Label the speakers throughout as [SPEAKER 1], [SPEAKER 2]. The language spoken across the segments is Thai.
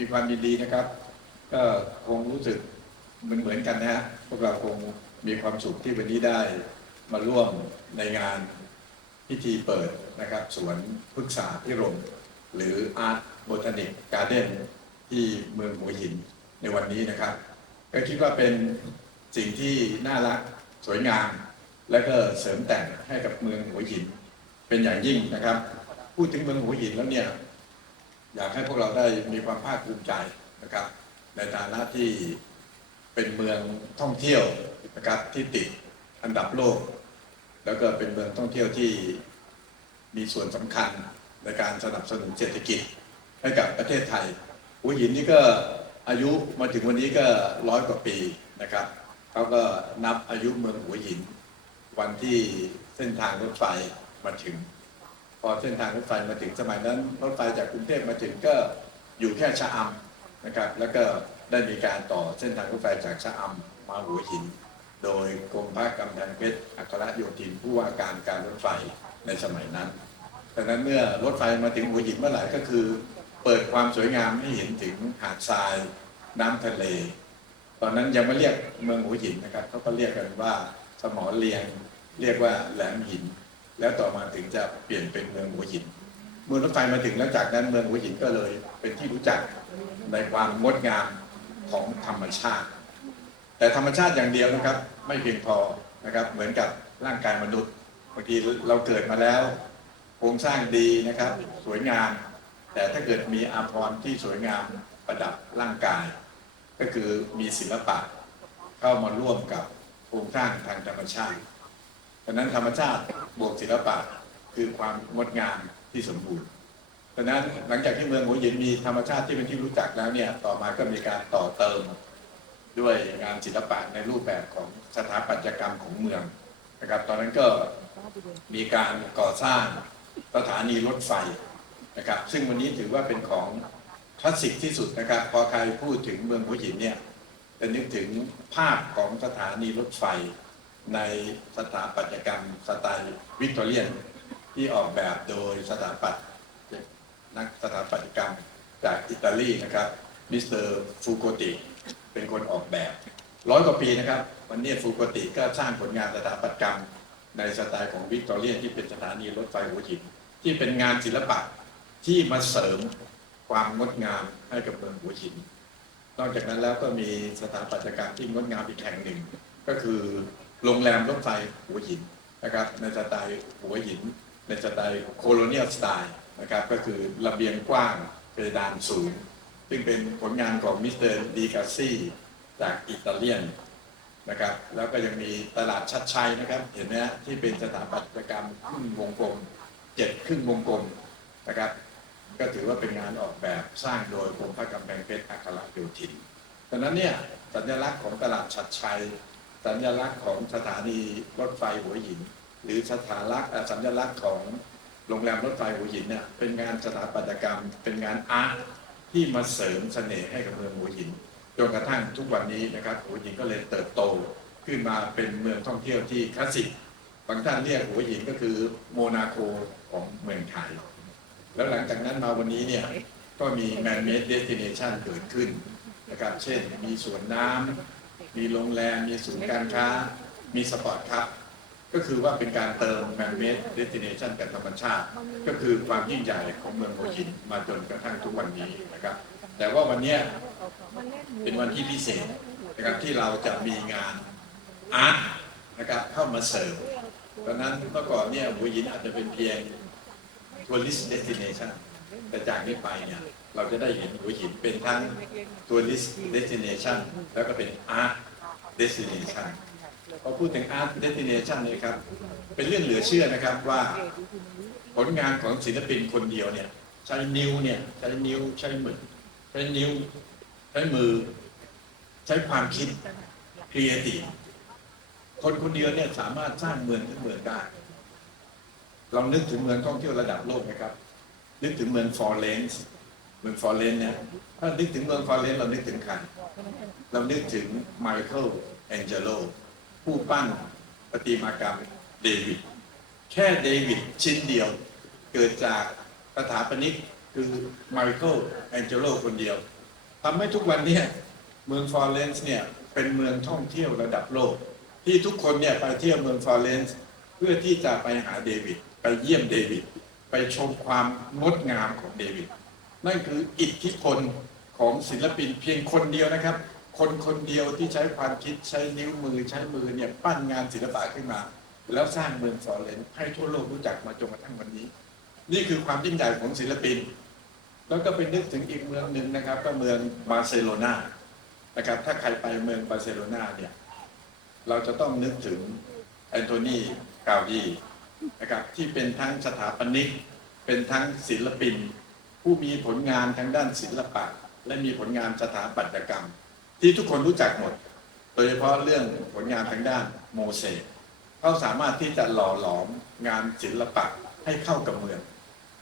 [SPEAKER 1] มีความยินดีนะครับ ก็คงรู้สึกเหมือนเหมือนกันนะฮะพวกเราคงมีความสุขที่วันนี้ได้มาร่วมในงานพิธีเปิดนะครับสวนพฤกษาพิรมหรือ Art Botanic Garden ที่เมืองหัวหินในวันนี้นะครับ ก็คิดว่าเป็นสิ่งที่น่ารักสวยงาม และก็เสริมแต่งให้กับเมืองหัวหินเป็นอย่างยิ่งนะครับ พูดถึงเมืองหัวหินแล้วเนี่ย อยากให้พวกเราได้มีความภาคภูมิใจนะครับ ในฐานะที่เป็นเมืองท่องเที่ยวนะครับที่ติดอันดับโลก แล้วก็เป็นเมืองท่องเที่ยวที่มีส่วนสำคัญในการสนับสนุนเศรษฐกิจให้กับประเทศไทยหัวหินนี่ก็อายุมาถึงวันนี้ก็ร้อยกว่าปีนะครับเขาก็นับอายุเมืองหัวหิน วันที่เส้นทางรถไฟมาถึง พอเส้นทางรถไฟมาถึงสมัยนั้นรถไฟจากกรุงเทพมาถึงก็อยู่แค่ชะอำนะครับ แล้วก็ได้มีการต่อเส้นทางรถไฟจากชะอำมาหัวหิน โดยกรมพระกำแพงเพชรอัครโยธินผู้ว่าการการรถไฟในสมัยนั้นดังนั้นเมื่อรถไฟมาถึงหัวหินเมื่อไหร่ก็คือ เปิดความสวยงามให้เห็นถึงหาดทรายน้ำทะเล ตอนนั้นยังไม่เรียกเมืองหัวหินนะครับเขาก็เรียกกันว่าสมอเรียงเรียกว่าแหลมหิน แล้วต่อมาถึงจะเปลี่ยนเป็นเมืองหัวหิน เมื่อรถไฟมาถึงแล้วจากนั้นเมืองหัวหินก็เลยเป็นที่รู้จักในความงดงามของธรรมชาติ แต่ธรรมชาติอย่างเดียวนะครับ ไม่เพียงพอนะครับเหมือนกับร่างกายมนุษย์บางทีเราเกิดมาแล้วโครงสร้างดีนะครับ สวยงาม แต่ถ้าเกิดมีอาภรณ์ที่สวยงามประดับร่างกาย ก็คือมีศิลปะเข้ามาร่วมกับโครงสร้างทางธรรมชาติ ดังนั้นธรรมชาติบวกศิลปะคือความงดงามที่สมบูรณ์ดังนั้นหลังจากที่เมืองหัวหินมีธรรมชาติที่เป็นที่รู้จักแล้วเนี่ยต่อมาก็มีการต่อเติมด้วยงานศิลปะในรูปแบบของสถาปัตยกรรมของเมืองนะครับ ตอนนั้นก็มีการก่อสร้างสถานีรถไฟนะครับ ซึ่งวันนี้ถือว่าเป็นของคลาสสิกที่สุดนะครับ พอใครพูดถึงเมืองหัวหินเนี่ยจะนึกถึงภาพของสถานีรถไฟ ในสถาปัตยกรรมสไตล์วิกตอเรียน ที่ออกแบบโดยสถาปัตย์นักสถาปัตยกรรมจากอิตาลีนะครับมิสเตอร์ฟูโกติ เป็นคนออกแบบร้อยกว่าปีนะครับ วันนี้ฟูโกติก็สร้างผลงานสถาปัตยกรรม ในสไตล์ของวิกตอเรียนที่เป็นสถานีรถไฟหัวหิน ที่เป็นงานศิลปะที่มาเสริมความงดงามให้กับเมืองหัวหิน นอกจากนั้นแล้วก็มีสถาปัตยกรรมที่งดงามอีกแห่งหนึ่ง ก็คือ โรงแรมรถไฟหัวหินนะครับในสไตล์หัวหิน ในสไตล์โคโลเนียลสไตล์นะครับก็คือระเบียงกว้างเพดานสูง ซึ่งเป็นผลงานของมิสเตอร์ดีกาซี่จากอิตาเลียนนะครับแล้วก็ยังมีตลาดชัดชัยนะครับเห็นไหมฮะที่เป็นสถาปัตยกรรมครึ่งวงกลมเจ็ดครึ่งวงกลมนะครับก็ถือว่าเป็นงานออกแบบสร้างโดยกรมพระกำแพงเพชรอัครโยธินดังนั้นเนี่ยสัญลักษณ์ของตลาดชัดชัย สัญลักษณ์ของสถานีรถไฟหัวหิน หรือสถาลักษณ์สัญลักษณ์ของโรงแรมรถไฟหัวหินเนี่ยเป็นงานสถาปัตยกรรม เป็นงานอาร์ตที่มาเสริมเสน่ห์ให้กับเมืองหัวหินจนกระทั่งทุกวันนี้นะครับหัวหินก็เลยเติบโตขึ้นมาเป็นเมืองท่องเที่ยวที่คลาสสิกบางท่านเรียกหัวหินก็คือโมนาโกของเมืองไทยแล้วหลังจากนั้นมาวันนี้เนี่ยก็มี man made destination เกิดขึ้นนะครับเช่นมีสวนน้ำ มีโรงแรม มีศูนย์การค้า มีสปอร์ตครับ ก็คือว่าเป็นการเติม man made destination กับธรรมชาติ ก็คือความยิ่งใหญ่ของเมืองหัวหินมาจนกระทั่งทุกวันนี้นะครับ แต่ว่าวันนี้เป็นวันที่พิเศษนะครับที่เราจะมีงานอาร์ตนะครับเข้ามาเสริมเพราะนั้นเมื่อก่อนเนี่ยหัวหินอาจจะเป็นเพียง tourist destination แต่จากนี้ไปเนี่ย เราจะได้เห็นหัวหินเป็นทั้ง tourist destination แล้วก็เป็น art destination พอพูดถึง art destination เนี่ยครับ เป็นเรื่องเหลือเชื่อนะครับว่าผลงานของศิลปินคนเดียวเนี่ยใช้นิ้วเนี่ยใช้นิ้วใช้มือใช้นิ้วใช้มือ ใช้ความคิด creative คนคนเดียวเนี่ยสามารถสร้างเมืองทั้งเมืองได้เรานึกถึงเมืองท่องเที่ยวระดับโลกไหมครับ นึกถึงเมืองฟอร์เรนซ์ เมืองฟอร์เรนเนี่ยถ้านึกถึงเมืองฟอร์เรนเรานึกถึงใครเรานึกถึงไมเคิลแองเจโลผู้ปั้นประติมากรรมเดวิดแค่เดวิดชิ้นเดียว เกิดจากสถาปนิกคือไมเคิลแองเจโลคนเดียวทำให้ทุกวันเนี้เมืองฟลอเรนซ์เนี่ยเป็นเมืองท่องเที่ยวระดับโลก ที่ทุกคนเนี่ยไปเที่ยวเมืองฟลอเรนซ์เพื่อที่จะไปหาเดวิดไปเยี่ยมเดวิดไปชมความงดงามของเดวิด นั่นคืออิทธิพลของศิลปินเพียงคนเดียวนะครับ คนคนเดียวที่ใช้ความคิดใช้นิ้วมือใช้มือเนี่ยปั้นงานศิลปะขึ้นมา แล้วสร้างเมืองฟลอเรนให้ทั่วโลกรู้จักมาจนกระทั่งวันนี้ นี่คือความยิ่งใหญ่ของศิลปิน แล้วก็ไปนึกถึงอีกเมืองหนึ่งนะครับ ก็เมืองบาร์เซโลนานะครับถ้าใครไปเมืองบาร์เซโลนาเนี่ยเราจะต้องนึกถึงแอนโทนีกาวดีนะครับที่เป็นทั้งสถาปนิกเป็นทั้งศิลปิน ผู้มีผลงานทางด้านศิลปะ และมีผลงานสถาปัตยกรรม ที่ทุกคนรู้จักหมด โดยเฉพาะเรื่องผลงานทางด้านโมเสสเขาสามารถที่จะหล่อหลอมงานศิลปะให้เข้ากับเมือง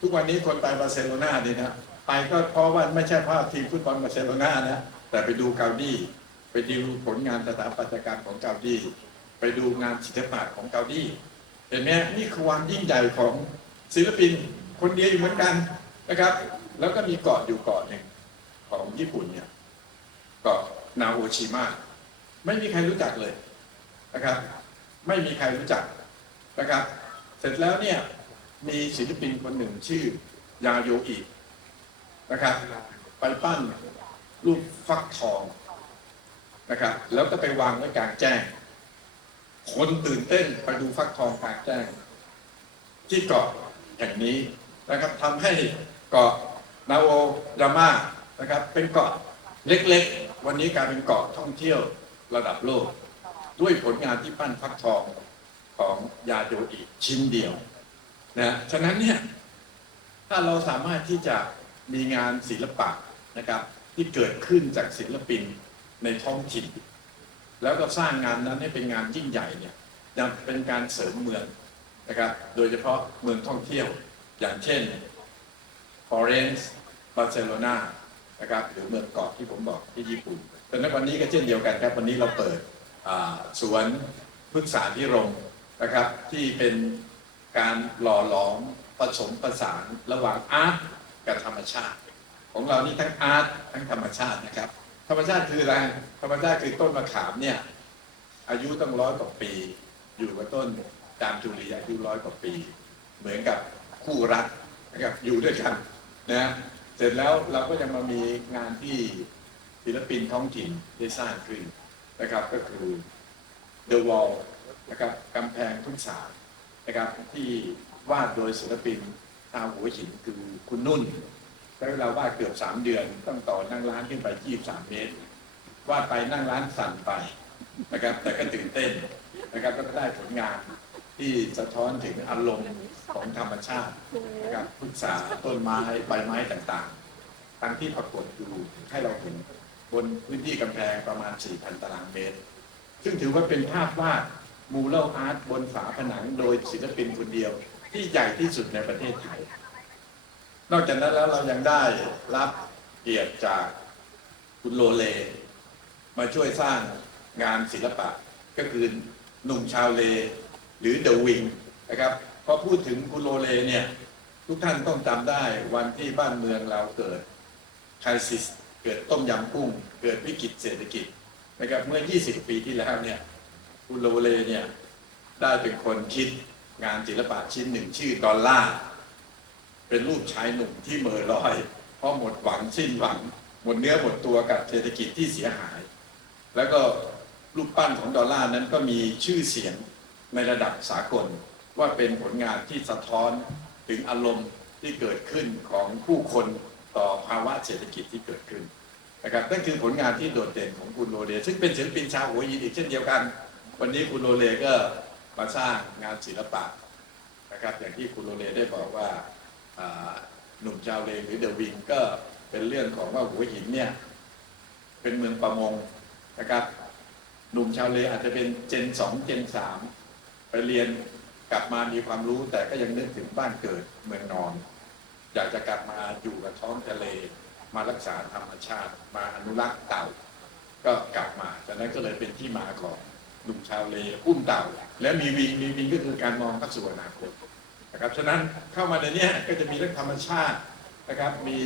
[SPEAKER 1] ทุกวันนี้คนไปบาร์เซโลนาเนี่ยนะไปก็เพราะว่าไม่ใช่เพราะทีมฟุตบอลบาร์เซโลนานะแต่ไปดูกาดีไปดูผลงานสถาปัตยกรรมของกาดีไปดูงานศิลปะของกาดีเห็นไหมนี่คือความยิ่งใหญ่ของศิลปินคนเดียวอยู่เหมือนกัน นะครับ แล้วก็มีเกาะอยู่เกาะหนึ่งของญี่ปุ่นเนี่ยเกาะนาโอชิมะไม่มีใครรู้จักเลยนะครับ ไม่มีใครรู้จักนะครับ เสร็จแล้วเนี่ยมีศิลปินคนหนึ่งชื่อยาโยอินะครับ ไปปั้นรูปฟักทองนะครับ แล้วก็ไปวางไว้กลางแจ้ง คนตื่นเต้นไปดูฟักทองกลางแจ้ง ที่เกาะแห่งนี้นะครับทำให้ เกาะนาโอยาม่านะครับ เป็นเกาะเล็กๆ วันนี้กลายเป็นเกาะท่องเที่ยวระดับโลก ด้วยผลงานที่ปั้นฟักทองของยาโยอิชิ้นเดียวนะฉะนั้นเนี่ยถ้าเราสามารถที่จะมีงานศิลปะนะครับ ที่เกิดขึ้นจากศิลปินในท้องถิ่น แล้วก็สร้างงานนั้นให้เป็นงานยิ่งใหญ่เนี่ยจะเป็นการเสริมเมืองนะครับ โดยเฉพาะเมืองท่องเที่ยวอย่างเช่น ฟอเรนซ์บาร์เซโลนานะครับหรือเมืองเกาะที่ผมบอกที่ญี่ปุ่นแต่ในวันนี้ก็เช่นเดียวกันครับ วันนี้เราเปิดสวนพฤกษาพิรมนะครับ ที่เป็นการหล่อหลอมผสมประสานระหว่างอาร์ตกับธรรมชาติ ของเรานี่ทั้งอาร์ตทั้งธรรมชาตินะครับ ธรรมชาติคืออะไรธรรมชาติคือต้นมะขามเนี่ยอายุตั้งร้อยกว่าปี อยู่กับต้นจามจุลีอายุร้อยกว่าปี เหมือนกับคู่รักนะครับอยู่ด้วยกัน นะเสร็จแล้วเราก็ยังมามีงานที่ศิลปินท้องถิ่นได้สร้างขึ้นนะครับก็คือ The Wall นะครับกำแพงทุ่งสานะครับที่วาดโดยศิลปินชาวหัวหินคือคุณนุ่นใช้เวลาวาดเกือบสามเดือนต้องต่อนั่งร้านขึ้นไปยี่สามเมตรวาดไปนั่งร้านสั่นไปนะครับแต่ก็ตื่นเต้นนะครับก็ได้ผลงานที่สะท้อนถึงอารมณ์ ของธรรมชาตินะครับพฤกษาต้นไม้ใบไม้ต่างๆทั้งที่ปรากฏอยู่ให้เราเห็นบนพื้นที่กำแพงประมาณ 4,000 ตารางเมตร ซึ่งถือว่าเป็นภาพวาดมูเลอาร์ตบนฝาผนังโดยศิลปินคนเดียว ที่ใหญ่ที่สุดในประเทศไทย นอกจากนั้นแล้วเรายังได้รับเกียรติจากคุณโลเล มาช่วยสร้างงานศิลปะก็คือหนุ่มชาวเลหรือเดอะวิงนะครับ พอพูดถึงคุณโลเลเนี่ย ทุกท่านต้องจำได้วันที่บ้านเมืองเราเกิดครซิสเกิดต้มยำกุ้ง เกิดวิกฤตเศรษฐกิจนะครับเมื่อ 20 ปีที่แล้วเนี่ยคุณโลเลเนี่ยได้เป็นคนคิดงานศิลปะชิ้นหนึ่งชื่อดอลล่าเป็นรูปชายหนุ่มที่เหม่อลอย เพราะหมดหวังสิ้นหวัง หมดเนื้อหมดตัวกับเศรษฐกิจที่เสียหาย แล้วก็รูปปั้นของดอลล่านั้นก็มีชื่อเสียงในระดับสากล ว่าเป็นผลงานที่สะท้อนถึงอารมณ์ที่เกิดขึ้นของผู้คนต่อภาวะเศรษฐกิจที่เกิดขึ้นนะครับนั่นคือผลงานที่โดดเด่นของคุณโรเล ซึ่งเป็นศิลปินชาวหัวหินอีกเช่นเดียวกัน วันนี้คุณโรเลก็มาสร้างงานศิลปะนะครับอย่างที่คุณโรเลได้บอกว่าหนุ่มชาวเลหรือเดอะวิงก็เป็นเรื่องของว่าหัวหินเนี่ยเป็นเมืองประมงนะครับหนุ่มชาวเลอาจจะเป็นเจนสองเจนสามไปเรียน กลับมามีความรู้แต่ก็ยังนึกถึงบ้านเกิดเมืองนอน อยากจะกลับมาอยู่กับท้องทะเลมารักษาธรรมชาติ มาอนุรักษ์เต่า ก็กลับมาจากนั้นก็เลยเป็นที่มาของหนุ่มชาวเลอุ้มเต่า และมีวิงมีวิงก็คือการมองเข้าสู่อนาคตนะครับฉะนั้นเข้ามาในนี้ก็จะมีเรื่องธรรมชาตินะครับ มี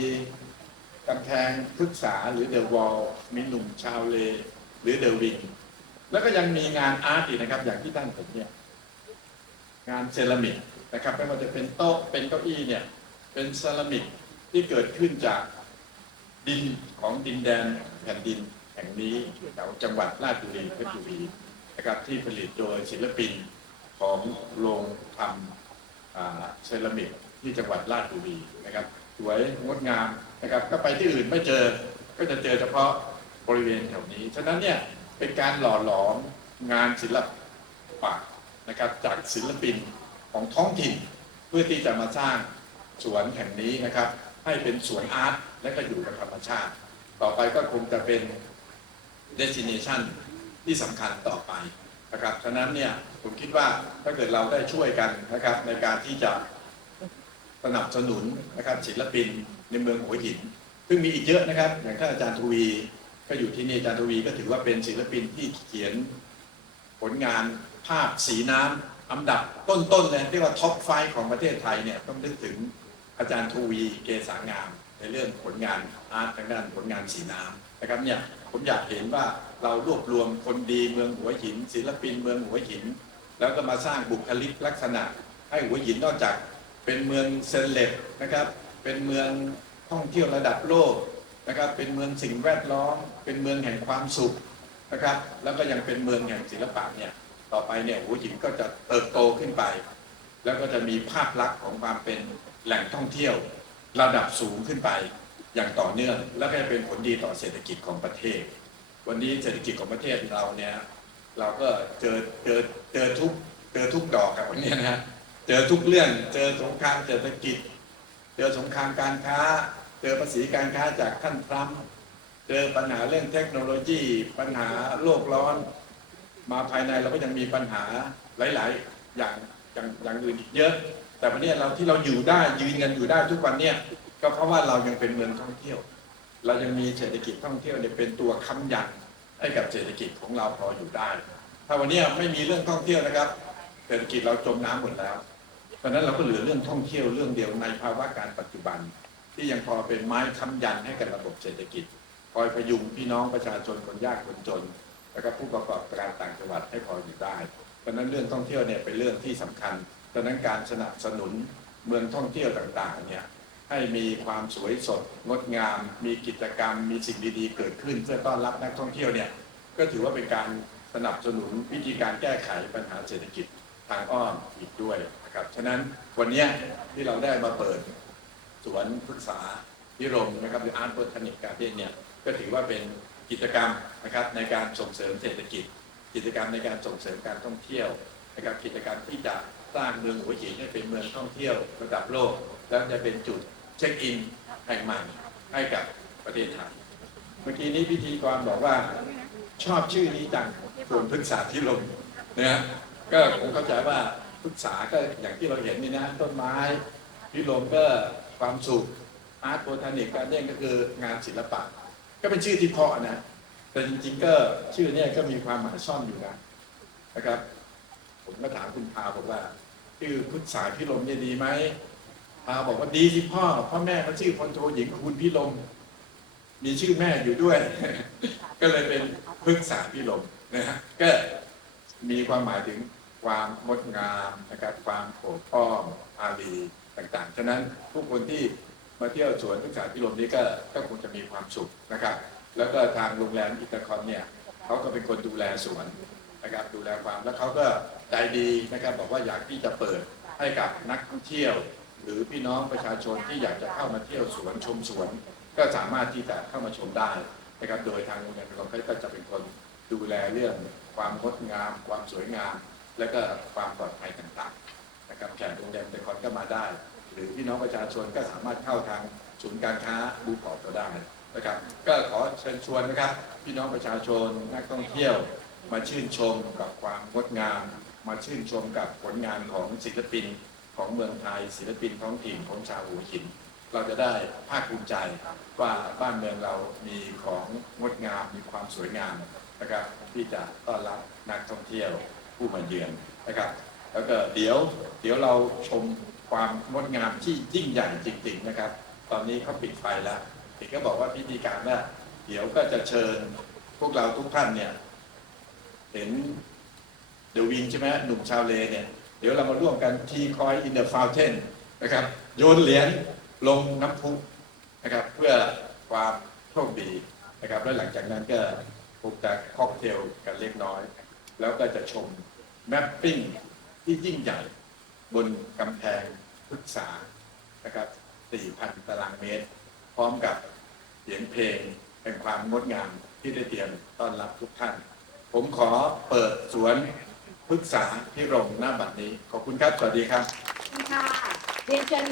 [SPEAKER 1] กำแพงพฤกษาหรือเดอะวอลมีหนุ่มชาวเลหรือเดอะวิงแล้วก็ยังมีงานอาร์ตอีกนะครับ อย่างที่ตั้งผมเนี่ย งานเซรามิกนะครับไม่ว่าจะเป็นโต๊ะเป็นเก้าอี้เนี่ยเป็นเซรามิกที่เกิดขึ้นจากดินของดินแดนแผ่นดินแห่งนี้แถวจังหวัดราชบุรีเพชรบุรีนะครับที่ผลิตโดยศิลปินของโรงทำเซรามิกที่จังหวัดราชบุรีนะครับสวยงดงามนะครับก็ไปที่อื่นไม่เจอก็จะเจอเฉพาะบริเวณแถวนี้ ฉะนั้นเนี่ยเป็นการหล่อหลอมงานศิลปะ นะครับจากศิลปินของท้องถิ่น เพื่อที่จะมาสร้างสวนแห่งนี้นะครับ ให้เป็นสวนอาร์ตและก็อยู่กับธรรมชาติ ต่อไปก็คงจะเป็น destination ที่สำคัญต่อไปนะครับฉะนั้นเนี่ยผมคิดว่าถ้าเกิดเราได้ช่วยกันนะครับในการที่จะสนับสนุนนะครับศิลปินในเมืองหัวหิน ซึ่งมีอีกเยอะนะครับ อย่างท่านอาจารย์ทวีก็อยู่ที่นี่อาจารย์ทวีก็ถือว่าเป็นศิลปินที่เขียนผลงาน ภาพสีน้ำอันดับต้นๆเลยที่ว่าท็อปไฟของประเทศไทยเนี่ยต้องนึกถึงอาจารย์ทวีเกษางาม ในเรื่องผลงานอาร์ตทางด้านผลงานสีน้ำนะครับเนี่ยผมอยากเห็นว่าเรารวบรวมคนดีเมืองหัวหิน ศิลปินเมืองหัวหิน แล้วก็มาสร้างบุคลิกลักษณะ ให้หัวหินนอกจากเป็นเมืองเซเลบนะครับ เป็นเมืองท่องเที่ยวระดับโลกนะครับ เป็นเมืองสิ่งแวดล้อม เป็นเมืองแห่งความสุขนะครับ แล้วก็ยังเป็นเมืองแห่งศิลปะเนี่ย ต่อไปเนี่ยหัวหินก็จะเติบโตขึ้นไป แล้วก็จะมีภาพลักษณ์ของความเป็นแหล่งท่องเที่ยว ระดับสูงขึ้นไปอย่างต่อเนื่อง และก็จะเป็นผลดีต่อเศรษฐกิจของประเทศ วันนี้เศรษฐกิจของประเทศเราเนี่ยเราก็เจอเจอเจอทุกเจอทุกดอกครับวันนี้นะฮะเจอทุกเรื่องเจอสงครามเศรษฐกิจ เจอสงครามการค้า เจอภาษีการค้าจากท่านทรัมป์เจอปัญหาเรื่องเทคโนโลยี ปัญหาโลกร้อน มาภายในเราก็ยังมีปัญหาหลาย ๆ อย่างอย่างอย่างอื่นอีกเยอะ แต่วันนี้เราที่เราอยู่ได้ยืนกันอยู่ได้ทุกวันเนี่ยก็เพราะว่าเรายังเป็นเมืองท่องเที่ยว เรายังมีเศรษฐกิจท่องเที่ยวเนี่ยเป็นตัวค้ำยันให้กับเศรษฐกิจของเราพออยู่ได้ ถ้าวันนี้ไม่มีเรื่องท่องเที่ยวนะครับ เศรษฐกิจเราจมน้ำหมดแล้ว เพราะนั้นเราก็เหลือเรื่องท่องเที่ยวเรื่องเดียวในภาวะการปัจจุบัน ที่ยังพอเป็นไม้ค้ำยันให้กับระบบเศรษฐกิจ คอยพยุงพี่น้องประชาชนคนยากคนจน แล้วก็ผู้ประกอบการต่างจังหวัดให้พออยู่ได้ เพราะนั้นเรื่องท่องเที่ยวเนี่ยเป็นเรื่องที่สำคัญดังนั้นการสนับสนุนเมืองท่องเที่ยวต่างๆเนี่ยให้มีความสวยสดงดงาม มีกิจกรรม มีสิ่งดีๆ เกิดขึ้นเพื่อต้อนรับนักท่องเที่ยวเนี่ยก็ถือว่าเป็นการสนับสนุนวิธีการแก้ไขปัญหาเศรษฐกิจทางอ้อมอีกด้วยนะครับฉะนั้นวันนี้ที่เราได้มาเปิดสวนพฤกษาพิรมนะครับหรืออาร์ตโบทานิกการ์เดนเนี่ยก็ถือว่าเป็นกิจกรรม นะครับในการส่งเสริมเศรษฐกิจ กิจกรรมในการส่งเสริมการท่องเที่ยวนะครับกิจกรรมที่จะสร้างเมืองหัวหินให้เป็นเมืองท่องเที่ยวระดับโลก แล้วจะเป็นจุดเช็คอินแห่งใหม่ให้กับประเทศไทยเมื่อกี้นี้พิธีกรบอกว่าชอบชื่อนี้จังสวนพฤกษาพิรมนะฮะก็ผมเข้าใจว่าพฤกษาก็อย่างที่เราเห็นนี่นะต้นไม้พิรมก็ความสุขอาร์ตโบทานิกการเด้นก็คืองานศิลปะ ก็เป็นชื่อที่เพาะนะ แต่จริงๆก็ชื่อเนี่ยก็มีความหมายซ่อนอยู่นะนะครับ ผมก็ถามคุณพาบอกว่าชื่อพุทธสายพิรมเนี่ยดีไหมพาบอกว่าดีสิพ่อพ่อแม่เขาชื่อพลโทหญิงคุณพิรมมีชื่อแม่อยู่ด้วย ก็เลยเป็นพึกษาพิรมนะฮะก็มีความหมายถึงความงดงามนะครับ ความโอบอ้อมอารีต่างๆ ฉะนั้นผู้คนที่มาเที่ยวสวนพึกษาพิรมนี้ก็ก็คงจะมีความสุขนะครับ แล้วก็ทางโรงแรมอิตาคอนเนี่ยเขาก็เป็นคนดูแลสวนนะครับดูแลความแล้วเขาก็ใจดีนะครับบอกว่าอยากที่จะเปิดให้กับนักท่องเที่ยว หรือพี่น้องประชาชนที่อยากจะเข้ามาเที่ยวสวนชมสวน ก็สามารถที่จะเข้ามาชมได้นะครับโดยทางโรงแรมอิตาคอนก็จะเป็นคนดูแลเรื่องความงดงาม ความสวยงาม และก็ความปลอดภัยต่างๆนะครับแขกโรงแรมอิตาคอนก็มาได้ หรือพี่น้องประชาชนก็สามารถเข้าทางศูนย์การค้าบูพอร์ตก็ได้ นะครับก็ขอเชิญชวนนะครับ พี่น้องประชาชนนักท่องเที่ยวมาชื่นชมกับความงดงาม มาชื่นชมกับผลงานของศิลปินของเมืองไทย ศิลปินท้องถิ่นของชาวหัวหิน เราจะได้ภาคภูมิใจว่าบ้านเมืองเรามีของงดงามมีความสวยงามนะครับที่จะต้อนรับนักท่องเที่ยวผู้มาเยือนนะครับแล้วก็เดี๋ยวเดี๋ยวเราชมความงดงามที่ยิ่งใหญ่จริงๆนะครับ ตอนนี้เขาปิดไฟแล้ว เอกก็บอกว่าพิธีการว่าเดี๋ยวก็จะเชิญพวกเราทุกท่านเนี่ยเห็นเดวินใช่ไหมหนุ่มชาวเลเนี่ย เดี๋ยวเรามาร่วมกันทีคอยอินเดอะฟาวเทนนะครับ โยนเหรียญลงน้ำพุนะครับ เพื่อความโชคดีนะครับแล้วหลังจากนั้นก็คงจะค็อกเทลกันเล็กน้อย แล้วก็จะชมแมปปิ้งที่ยิ่งใหญ่ บนกำแพงพฤกษานะครับ4,000 ตารางเมตร พร้อมกับเสียงเพลงแห่งความงดงามที่ได้เตรียมต้อนรับทุกท่าน ผมขอเปิดสวนพฤกษาที่โรงหน้าบัดนี้ ขอบคุณครับ สวัสดีครับ
[SPEAKER 2] ค่ะเรียนเชิญ